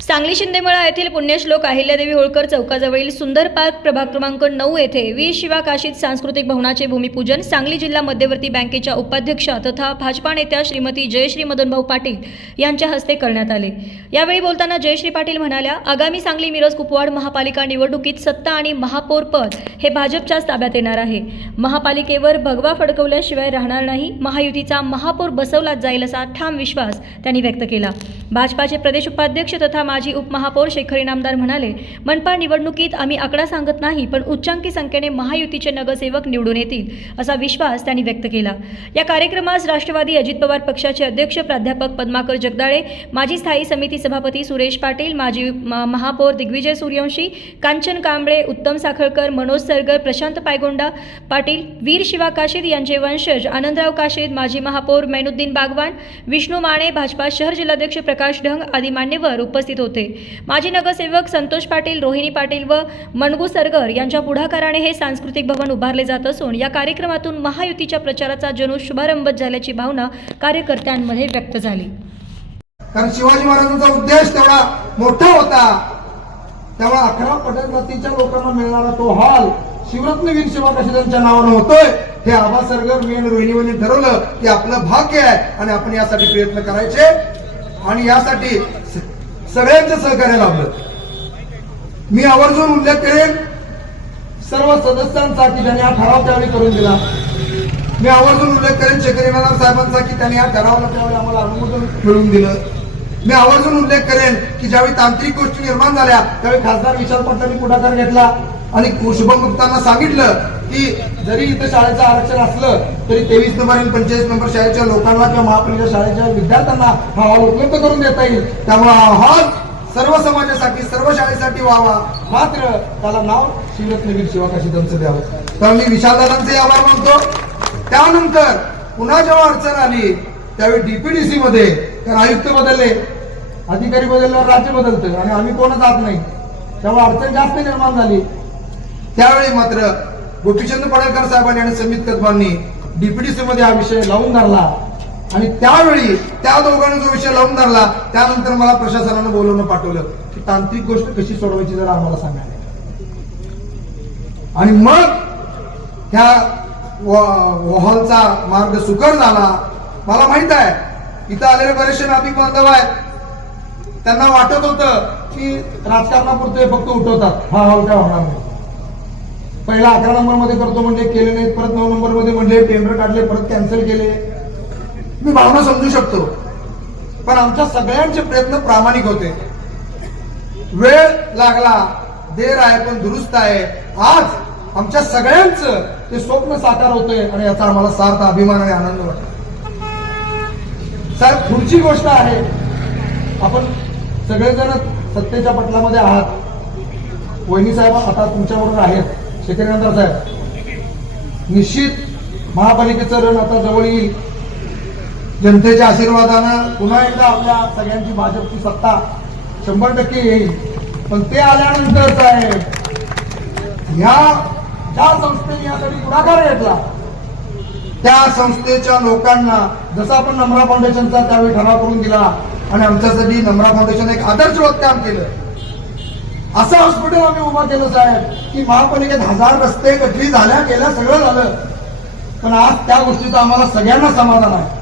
सांगली शिंदेमळा येथील पुण्यश्लोक अहिल्यादेवी होळकर चौकाजवळील सुंदर पार्क प्रभाग क्रमांक नऊ येथे वीर शिवा सांस्कृतिक भवनाचे भूमिपूजन सांगली जिल्हा मध्यवर्ती बँकेच्या उपाध्यक्षा तथा भाजपा नेत्या श्रीमती जयश्री मदनभाऊ पाटील यांच्या हस्ते करण्यात आले. यावेळी बोलताना जयश्री पाटील म्हणाल्या आगामी सांगली मिरज कुपवाड महापालिका निवडणुकीत सत्ता आणि महापौर पद हे भाजपच्याच ताब्यात येणार आहे. महापालिकेवर भगवा फडकवल्याशिवाय राहणार नाही. महायुतीचा महापौर बसवलाच जाईल असा ठाम विश्वास त्यांनी व्यक्त केला. भाजपाचे प्रदेश उपाध्यक्ष तथा माजी उपमहापौर शेखर इनामदार म्हणाले मनपा निवडणुकीत आम्ही आकडा सांगत नाही पण उच्चांकी संख्येने महायुतीचे नगरसेवक निवडून येतील असा विश्वास त्यांनी व्यक्त केला. या कार्यक्रमास राष्ट्रवादी अजित पवार पक्षाचे अध्यक्ष प्राध्यापक पद्माकर जगदाळे माजी स्थायी समिती सभापती सुरेश पाटील माजी महापौर दिग्विजय सूर्यवंशी कांचन कांबळे उत्तम साखळकर मनोज सरगर प्रशांत पायगोंडा पाटील वीर शिवा काशीद यांचे वंशज आनंदराव काशीद माजी महापौर मैनुद्दीन बागवान विष्णू माने भाजपा शहर जिल्हाध्यक्ष प्रकाश ढंग आदी मान्यवर उपस्थित होते. माजी नगरसेवक संतोष पाटील रोहिणी पाटील व मणगू सरगर यांच्या पुढाकाराने हे सांस्कृतिक भवन उभारले जात असून या कार्यक्रमातून महायुतीच्या प्रचाराचा जणू शुभारंभ झाल्याची भावना कार्यकर्त्यांमध्ये व्यक्त झाली. कारण शिवाजी महाराजांचा उद्देश तेवढा मोठा होता. तेव्हा अकरा पटजातीच्या लोकांना मिळणारा तो हॉल शिवरत्नवीर सेवा यांच्या नावानं होतोय. हे आबा सरगर मी आणि रोहिणीवानी ठरवलं की आपलं भाग्य आहे आणि आपण यासाठी प्रयत्न करायचे. आणि यासाठी सगळ्यांचं सहकार्य लाभलं मी आवर्जून उल्लेख करेन सर्व सदस्यांसाठी त्यांनी हा ठराव त्यावेळी करून दिला. मी आवर्जून उल्लेख करेन शेखर इनामदार साहेबांचा की त्यांनी हा ठरावाला त्यावेळी आम्हाला अनुमोदन मिळवून दिलं. मी आवर्जून उल्लेख करेन की ज्यावेळी तांत्रिक गोष्टी निर्माण झाल्या त्यावेळी खासदार विशाल पाटलांनी पुढाकार घेतला. आणि शुभम गुप्तांना सांगितलं की जरी इथं शाळेचं आरक्षण असलं तरी तेवीस नंबर आणि पंचेचाळीस नंबर शाळेच्या लोकांना किंवा महापालिका शाळेच्या विद्यार्थ्यांना हा हॉल उपलब्ध करून देता येईल. त्यामुळे हा हॉल सर्व समाजासाठी सर्व शाळेसाठी व्हावा. मात्र त्याला नाव शिवरत्नवीर शिवाकाशीदांचं द्यावं. तर मी विशालदादांचे आभार मानतो. त्यानंतर पुन्हा जेव्हा अडचण आली त्यावेळी डीपीडीसी मध्ये कारण आयुक्त बदलले. अधिकारी बदलल्यावर राज्य बदलतं आणि आम्ही कोणच जात नाही. तेव्हा अडचण जास्त निर्माण झाली. त्यावेळी मात्र गोपीचंद पडळकर साहेबांनी आणि समित कदमांनी डीपीडीसी मध्ये हा विषय लावून धरला. आणि त्यावेळी त्या दोघांनी जो विषय लावून धरला त्यानंतर मला प्रशासनानं बोलवणं पाठवलं की तांत्रिक गोष्ट कशी सोडवायची जरा आम्हाला सांगायला आणि मग त्या हॉलचा मार्ग सुकर झाला. मला माहीत आहे इथं आलेले बरेचसे नाभिक बांधव आहेत. त्यांना वाटत होतं की राजकारणापुरते फक्त उठवतात. हा हॉल काय होणार नाही पहिला अकरा नंबरमध्ये करतो म्हणजे केले नाहीत परत नऊ नंबरमध्ये म्हणले टेंडर काढले परत कॅन्सल केले. मी भावना समजू शकतो पण आमच्या सगळ्यांचे प्रयत्न प्रामाणिक होते. वेळ लागला देर आहे पण दुरुस्त आहे. आज आमच्या सगळ्यांचं ते स्वप्न साकार होतंय आणि याचा आम्हाला सार्थ अभिमान आणि आनंद वाटतो. साहेब पुढची गोष्ट आहे. आपण सगळेजण सत्तेच्या पटलामध्ये आहात. वहिनी साहेब आता तुमच्याबरोबर आहेत. शेतकऱ्यांतर साहेब निश्चित महापालिकेचं रण आता जवळ येईल. जनतेच्या आशीर्वादानं पुन्हा एकदा आपल्या सगळ्यांची भाजपची सत्ता शंभर टक्के येईल. पण ते आल्यानंतर साहेब ह्या ज्या संस्थेने यासाठी पुढाकार घेतला त्या संस्थेच्या लोकांना जसं आपण नम्रा फाउंडेशनचा त्यावेळी ठराव करून दिला आणि आमच्यासाठी नम्रा फाउंडेशन एक आदर्शवत काम केलं. असं हॉस्पिटल आम्ही उभा केलं साहेब. की महापालिकेत हजार रस्ते गटरी झाल्या केल्या सगळं झालं. पण आज त्या गोष्टीचं आम्हाला सगळ्यांना समाधान आहे.